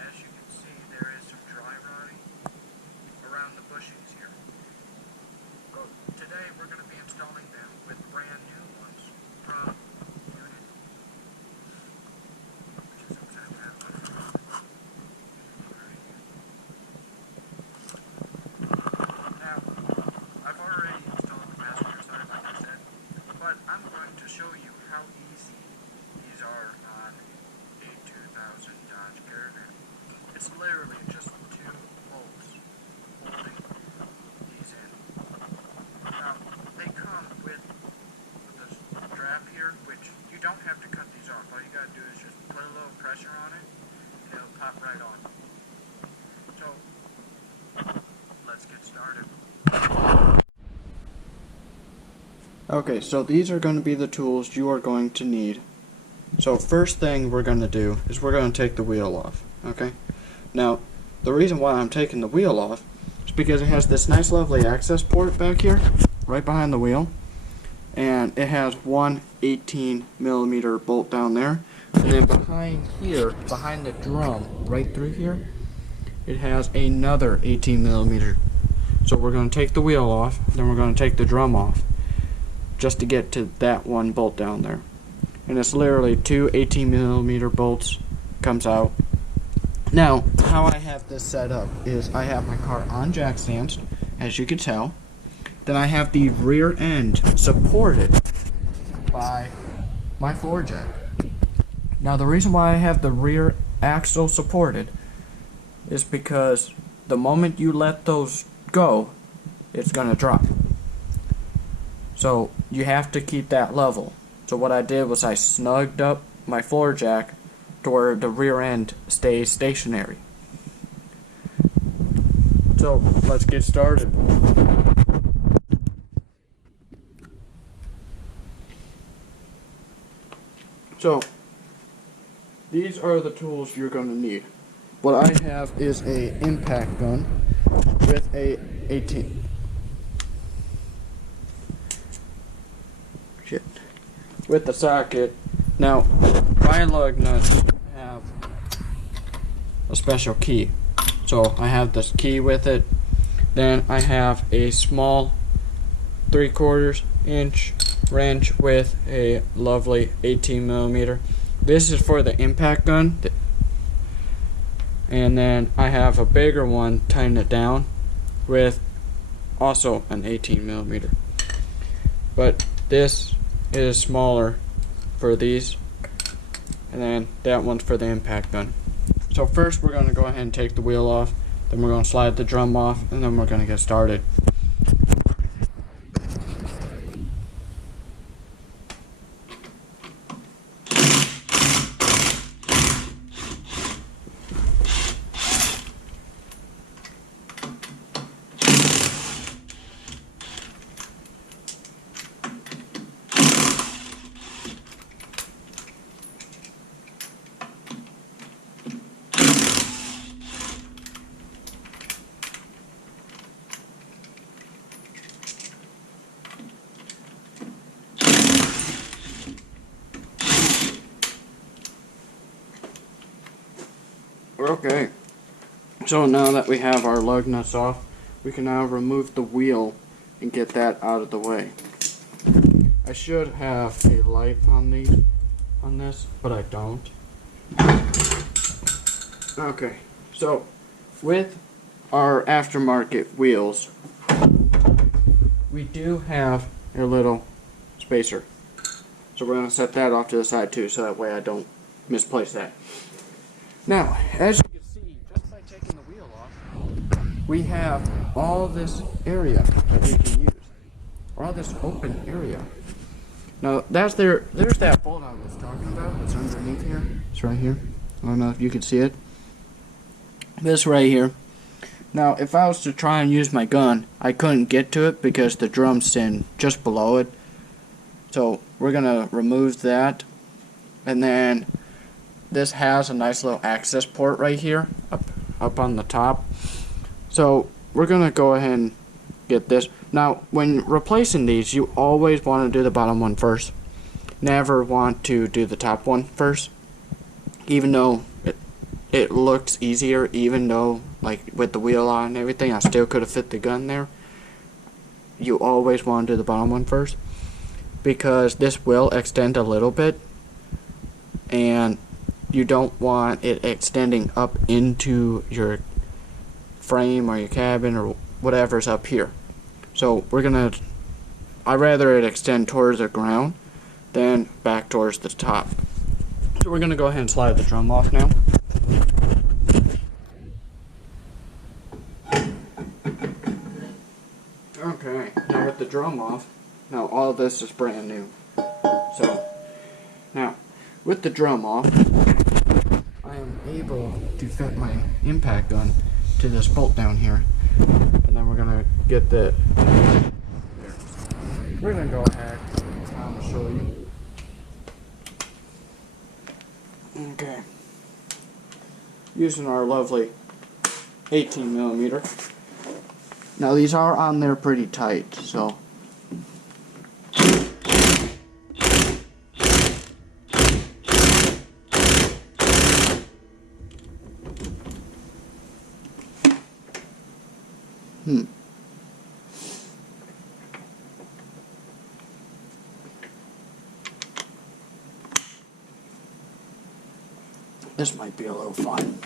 As you can see, there is some dry rotting around the bushings here. But today we're going to be installing them with brand new ones from Unity, which is upside down. Now, I've already installed the passenger side, like I said, but I'm going to show you how easy these are on a 2000 Dodge Caravan. It's literally just 2 bolts holding these in. Now, they come with this strap here, which you don't have to cut these off. All you gotta do is just put a little pressure on it, and it'll pop right on. So, let's get started. Okay, so these are going to be the tools you are going to need. So first thing we're going to do is we're going to take the wheel off, okay? Now, the reason why I'm taking the wheel off is because it has this nice lovely access port back here, right behind the wheel. And it has one 18mm bolt down there. And then behind here, behind the drum, right through here, it has another 18mm. So we're going to take the wheel off, then we're going to take the drum off, just to get to that one bolt down there. And it's literally 2 18mm bolts comes out. Now, how I have this set up is I have my car on jack stands, as you can tell. Then I have the rear end supported by my floor jack. Now, the reason why I have the rear axle supported is because the moment you let those go, it's going to drop. So you have to keep that level. So what I did was I snugged up my floor jack to where the rear end stays stationary. So let's get started. So these are the tools you're going to need. What I have is a impact gun with a 18. With the socket. Now, my lug nuts have a special key. So I have this key with it. Then I have a small 3/4 inch wrench with a lovely 18mm. This is for the impact gun. And then I have a bigger one tying it down with also an 18mm. But this is smaller for these, and then that one's for the impact gun. So first we're going to go ahead and take the wheel off, then we're going to slide the drum off, and then we're going to get started. Okay, so now that we have our lug nuts off, we can now remove the wheel and get that out of the way. I should have a light on this, but I don't. Okay, so with our aftermarket wheels, we do have a little spacer. So we're going to set that off to the side too, so that way I don't misplace that. Now, as you can see, just by taking the wheel off, we have all this area that we can use, or all this open area. Now, there's that bolt I was talking about. It's underneath here. It's right here. I don't know if you can see it. This right here. Now, if I was to try and use my gun, I couldn't get to it because the drum's sitting just below it. So we're gonna remove that, and then this has a nice little access port right here, up on the top. So we're gonna go ahead and get this. Now, when replacing these, you always want to do the bottom one first. Never want to do the top one first, even though it looks easier, even though, like, with the wheel on and everything, I still could have fit the gun there. You always want to do the bottom one first, because this will extend a little bit, and you don't want it extending up into your frame or your cabin or whatever's up here. So I'd rather it extend towards the ground than back towards the top. So we're gonna go ahead and slide the drum off now. Okay, now with the drum off, now all this is brand new. So now with the drum off, I am able to fit my impact gun to this bolt down here, and then we're gonna get the. We're gonna go ahead and show you. Okay, using our lovely 18mm. Now these are on there pretty tight, so. This might be a little fun.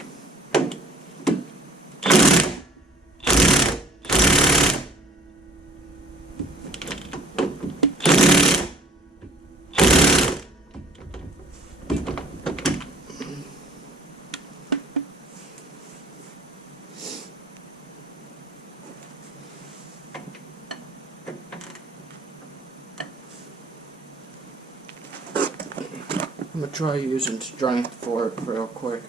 I'm gonna try using strength for it real quick.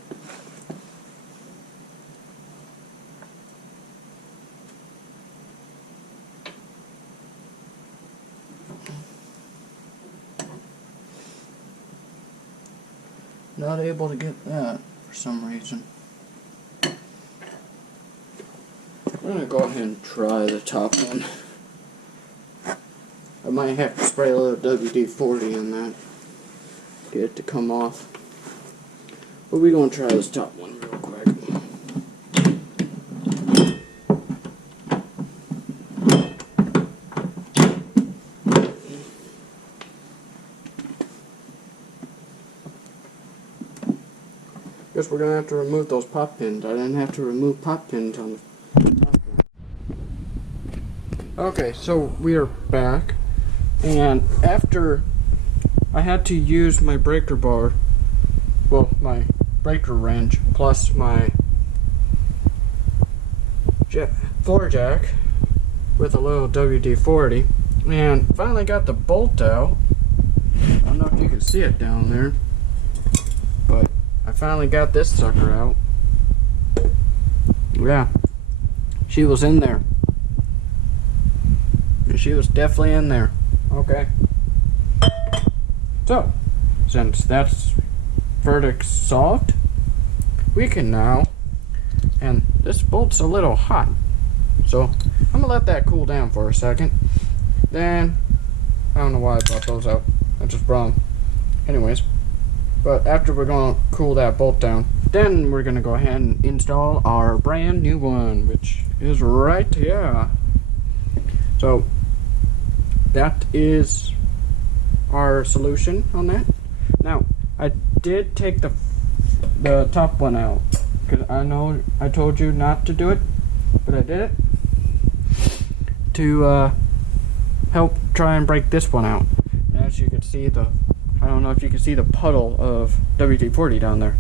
Not able to get that for some reason. I'm gonna go ahead and try the top one. I might have to spray a little WD-40 in that. Get it to come off. But we're gonna try this top one real quick. Guess we're gonna have to remove those pop pins. I didn't have to remove pop pins on the top one. Okay, so we are back, and after I had to use my breaker bar, well, my breaker wrench, plus my floor jack with a little WD-40, and finally got the bolt out. I don't know if you can see it down there, but I finally got this sucker out. Yeah, she was in there. She was definitely in there. Okay. So, since that's verdict solved, we can now, and this bolt's a little hot, so I'm gonna let that cool down for a second. Then, I don't know why I brought those out, I just brought them. Anyways, but after we're gonna cool that bolt down, then we're gonna go ahead and install our brand new one, which is right here. So, that is our solution on that. Now, I did take the top one out, because I know I told you not to do it, but I did it to help try and break this one out. And as you can see, I don't know if you can see the puddle of WD-40 down there.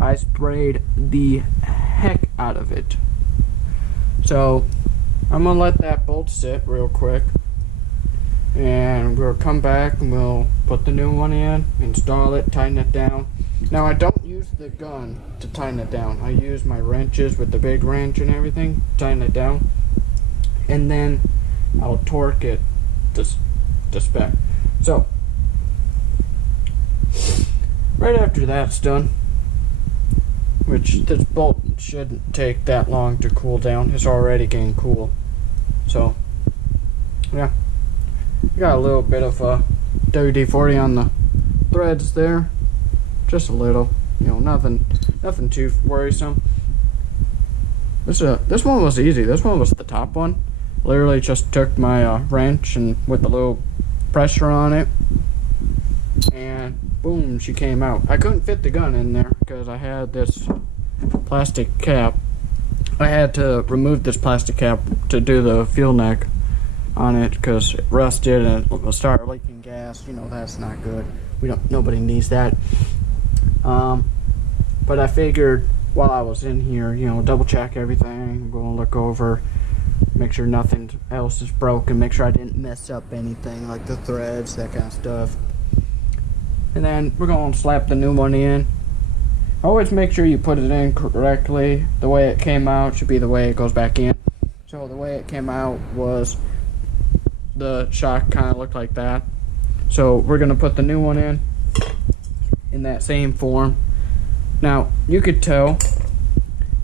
I sprayed the heck out of it. So I'm gonna let that bolt sit real quick, and we'll come back and we'll put the new one in, install it, tighten it down. Now, I don't use the gun to tighten it down. I use my wrenches with the big wrench and everything, tighten it down, and then I'll torque it to spec. So, right after that's done, which this bolt shouldn't take that long to cool down. It's already getting cool. So, yeah. Got a little bit of WD-40 on the threads there, just a little, you know, nothing Nothing too worrisome. This one was easy. This one was the top one. Literally just took my wrench and with a little pressure on it, and boom, she came out. I couldn't fit the gun in there because I had this plastic cap. I had to remove this plastic cap to do the fuel neck on it because it rusted and it will start leaking gas. You know, that's not good. Nobody needs that. But I figured while I was in here, you know, double check everything, go and look over, make sure nothing else is broken, make sure I didn't mess up anything like the threads, that kind of stuff. And then we're going to slap the new one in. Always make sure you put it in correctly. The way it came out should be the way it goes back in. So the way it came out was the shock kind of looked like that. So we're going to put the new one in that same form. Now you could tell,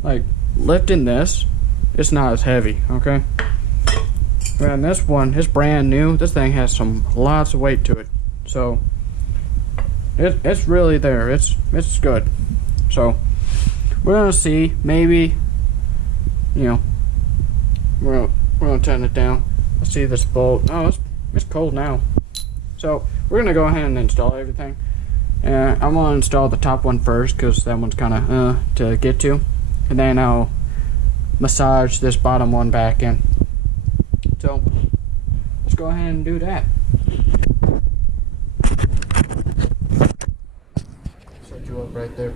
like lifting this, it's not as heavy, okay? And this one, it's brand new. This thing has lots of weight to it. So it's really there. It's good. So we're gonna see. Maybe, you know, we're gonna turn it down. Let's see this bolt. Oh, it's cold now. So we're gonna go ahead and install everything. And I'm gonna install the top one first because that one's kind of to get to, and then I'll massage this bottom one back in. So let's go ahead and do that. Set you up right there.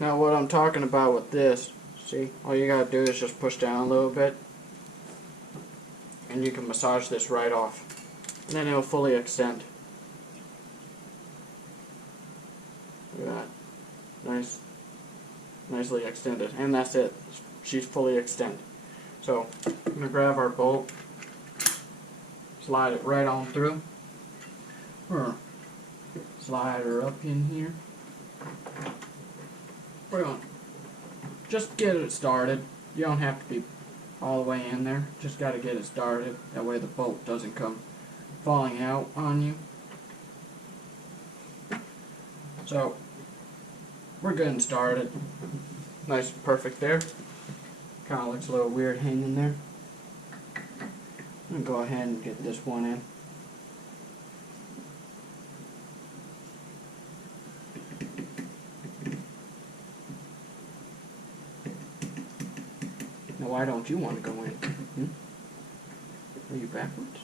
Now what I'm talking about with this, see, all you gotta do is just push down a little bit and you can massage this right off, and then it'll fully extend. Look at that. Nicely extended. And that's it. She's fully extended. So I'm going to grab our bolt, slide it right on through. Slide her up in here. We're going to just get it started. You don't have to be all the way in there. Just got to get it started. That way the bolt doesn't come falling out on you. So we're getting started. Nice and perfect there. Kind of looks a little weird hanging there. I'm going to go ahead and get this one in. Now why don't you want to go in? Are you backwards?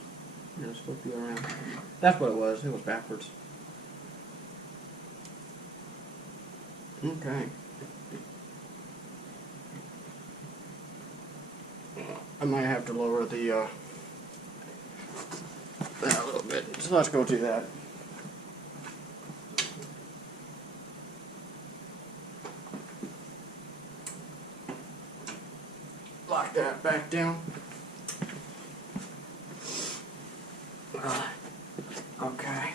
I'm going to flip you around. That's what it was. It was backwards. Okay. I might have to lower the that a little bit. So let's go do that. Lock that back down. Okay.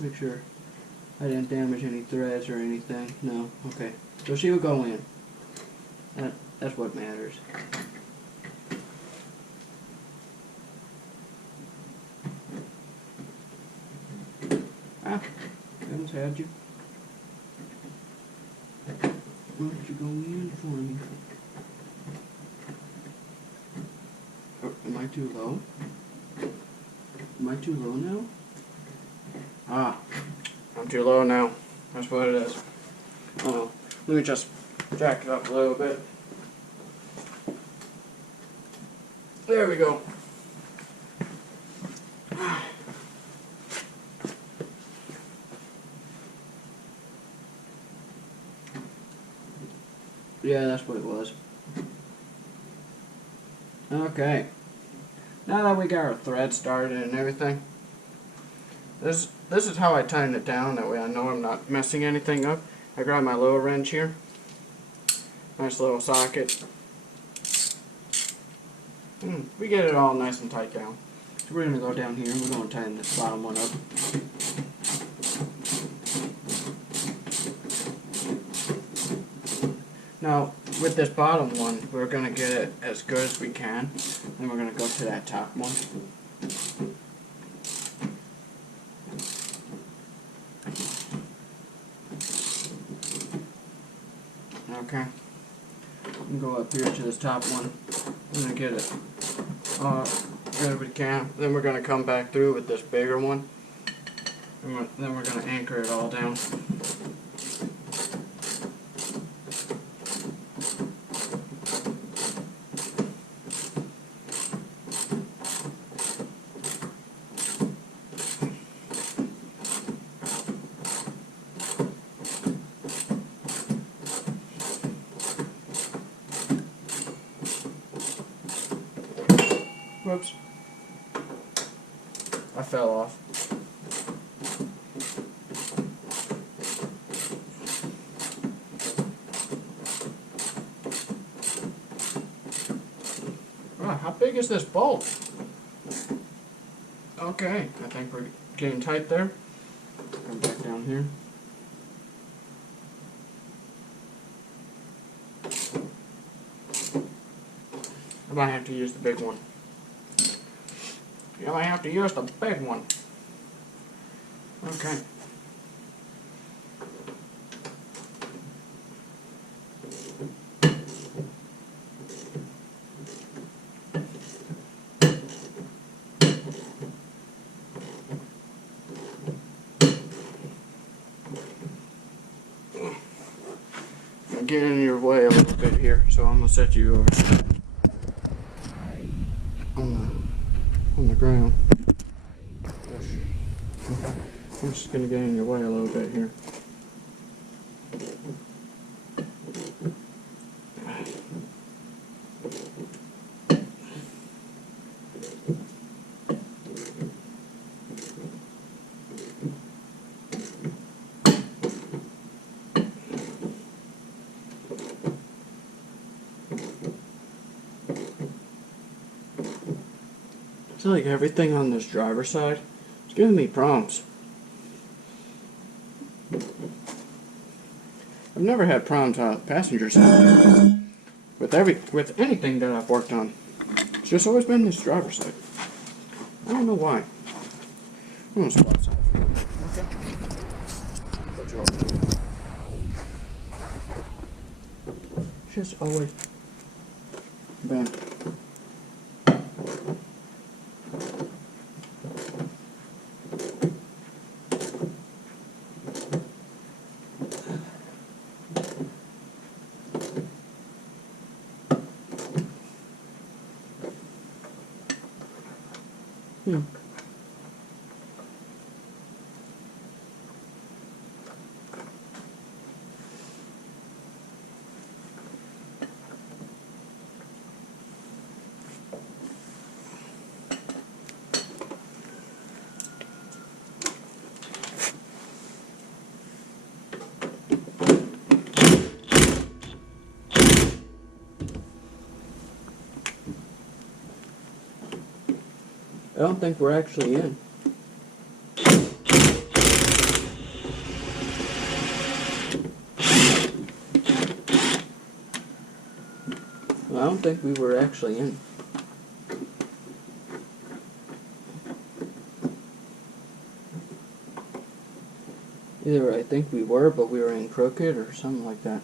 Make sure I didn't damage any threads or anything. No. Okay. So she will go in. That's what matters. Ah, I almost had you. Why don't you go in for me? Oh, am I too low? Am I too low now? Ah, I'm too low now. That's what it is. Oh, let me just jack it up a little bit. There we go. Yeah, that's what it was. Okay. Now that we got our thread started and everything, this is how I tighten it down. That way I know I'm not messing anything up. I grab my little wrench here. Nice little socket. We get it all nice and tight down. So we're going to go down here and we're going to tighten this bottom one up. Now, with this bottom one, we're going to get it as good as we can. Then we're going to go to that top one. Okay. And go up here to this top one. I'm going to get it good as we can. Then we're going to come back through with this bigger one. And then we're going to anchor it all down. Whoops. I fell off. Wow, how big is this bolt? Okay, I think we're getting tight there. Come back down here. I might have to use the big one. You might have to use the big one. Okay. I'm getting in your way a little bit here, so I'm gonna set you over on the ground. I'm just gonna get in your way a little bit here. It's like everything on this driver's side is giving me problems. I've never had problems on the passenger side with anything that I've worked on. It's just always been this driver's side. I don't know why. I'm gonna spot side. Okay. Put you over. Just always been. I don't think we're actually in. I don't think we were actually in. Either I think we were, but we were in crooked or something like that.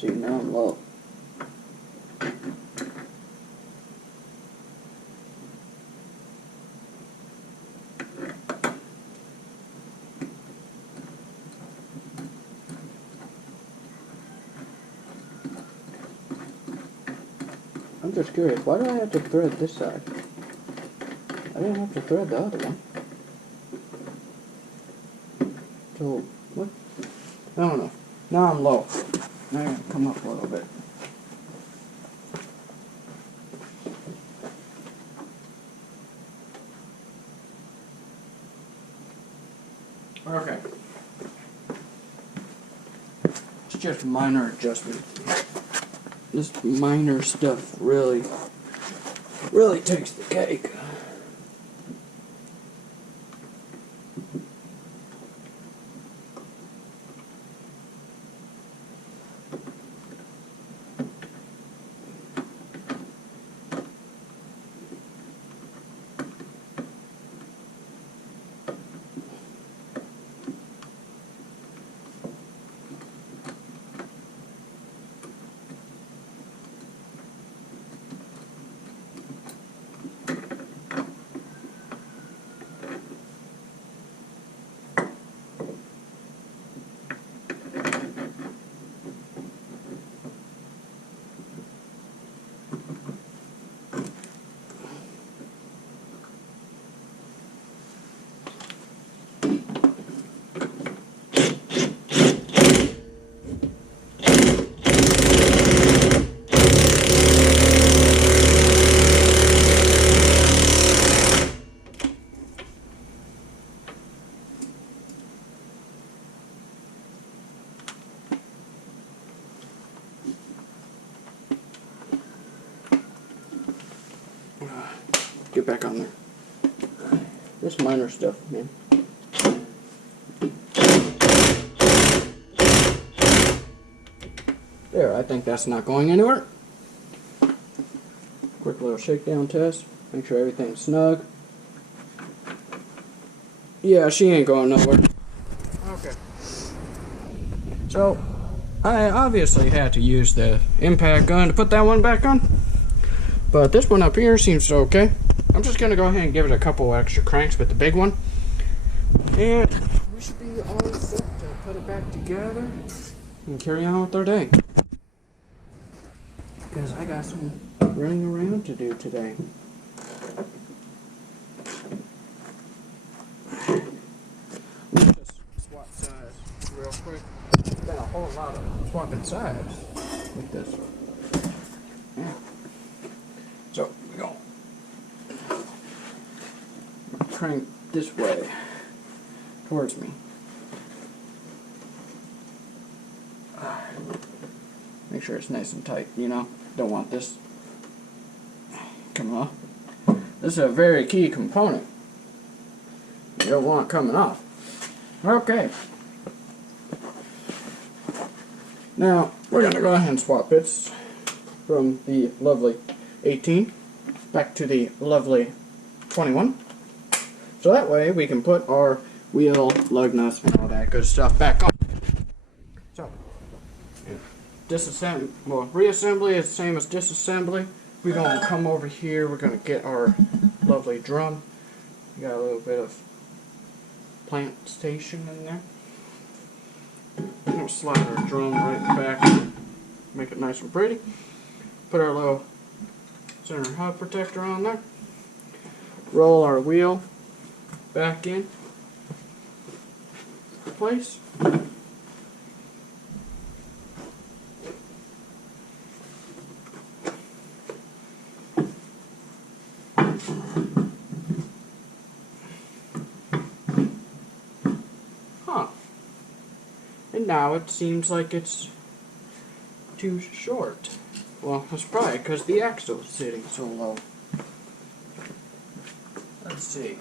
See, now I'm low. I'm just curious, why do I have to thread this side? I didn't have to thread the other one. So, what? I don't know. Now I'm low. Now I gotta come up a little bit. Okay. It's just minor adjustment. This minor stuff really takes the cake. Get back on there. This minor stuff, man. There, I think that's not going anywhere. Quick little shakedown test. Make sure everything's snug. Yeah, she ain't going nowhere. Okay. So, I obviously had to use the impact gun to put that one back on. But this one up here seems okay. I'm just going to go ahead and give it a couple extra cranks with the big one. And we should be all set to put it back together and carry on with our day. Because I got some running around to do today. Let me just swap sides real quick. Got a whole lot of swapping sides with this. Yeah. So, we go. Crank this way towards me. Make sure it's nice and tight, you know. Don't want this coming off. This is a very key component. You don't want it coming off. Okay. Now, we're going to go ahead and swap bits from the lovely 18 back to the lovely 21. So that way we can put our wheel, lug nuts, and all that good stuff back on. So, reassembly is the same as disassembly. We're going to come over here, we're going to get our lovely drum. We got a little bit of plant station in there. We're going to slide our drum right back, make it nice and pretty. Put our little center hub protector on there. Roll our wheel back in place. And now it seems like it's too short. Well, that's probably because the axle's sitting so low. Let's see.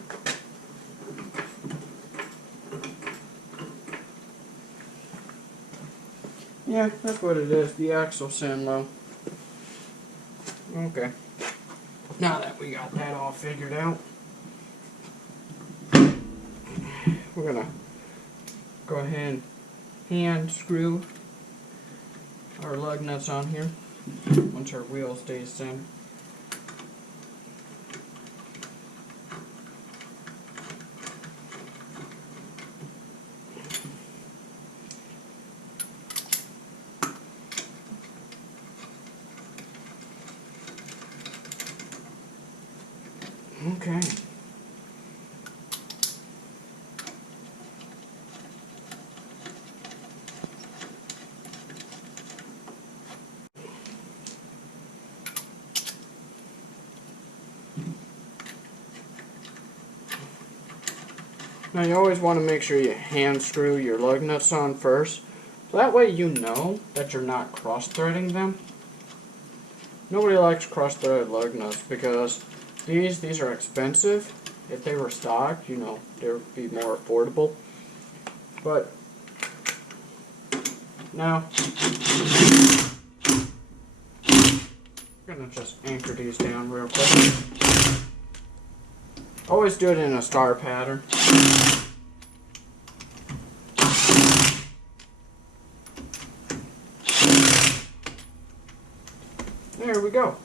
Yeah, that's what it is. The axle's sitting low. Okay. Now that we got that all figured out, we're gonna go ahead and hand screw our lug nuts on here once our wheel stays in. Okay. Now you always want to make sure you hand screw your lug nuts on first, so that way you know that you're not cross-threading them. Nobody likes cross-threaded lug nuts because these are expensive. If they were stocked, you know, they would be more affordable. But now I'm gonna just anchor these down real quick. Always do it in a star pattern. There we go.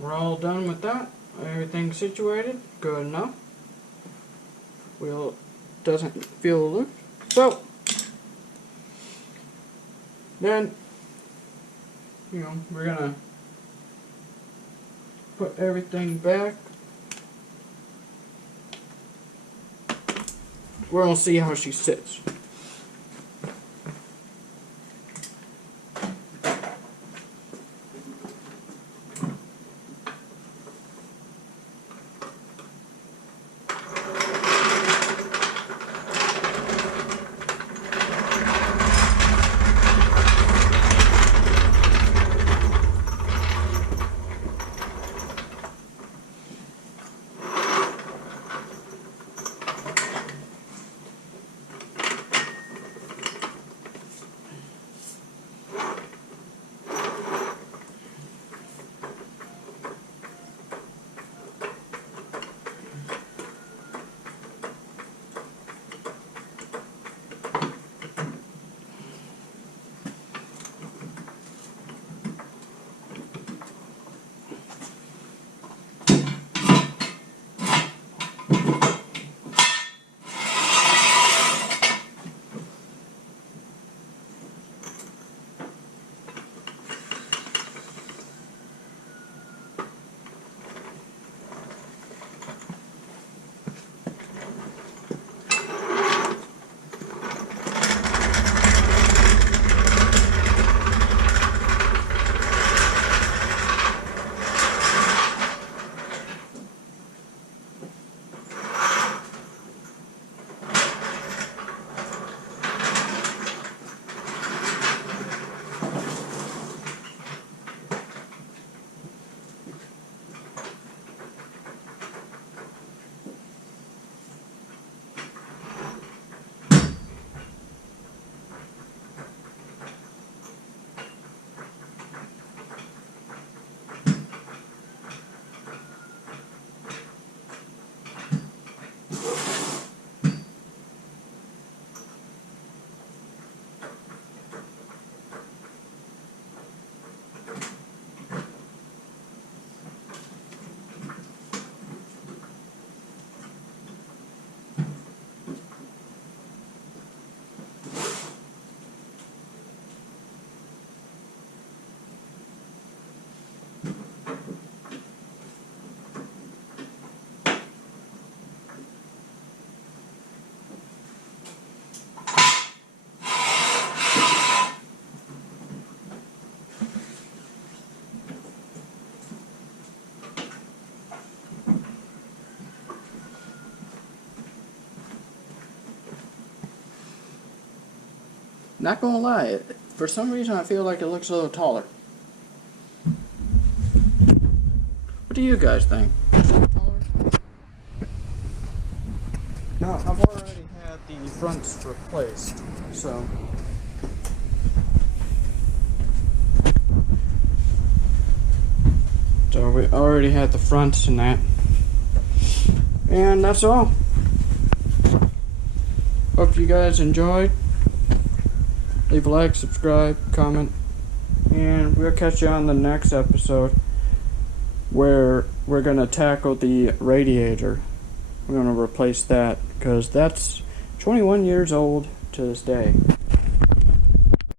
We're all done with that. Everything's situated. Good enough. Wheel doesn't feel loose. So, then, you know, we're gonna put everything back. We're gonna see how she sits. Not gonna lie, for some reason I feel like it looks a little taller. What do you guys think? No, I've already had the fronts replaced, so. So we already had the fronts and that. And that's all. Hope you guys enjoyed. Leave a like, subscribe, comment. and we'll catch you on the next episode where we're going to tackle the radiator. We're going to replace that because that's 21 years old to this day.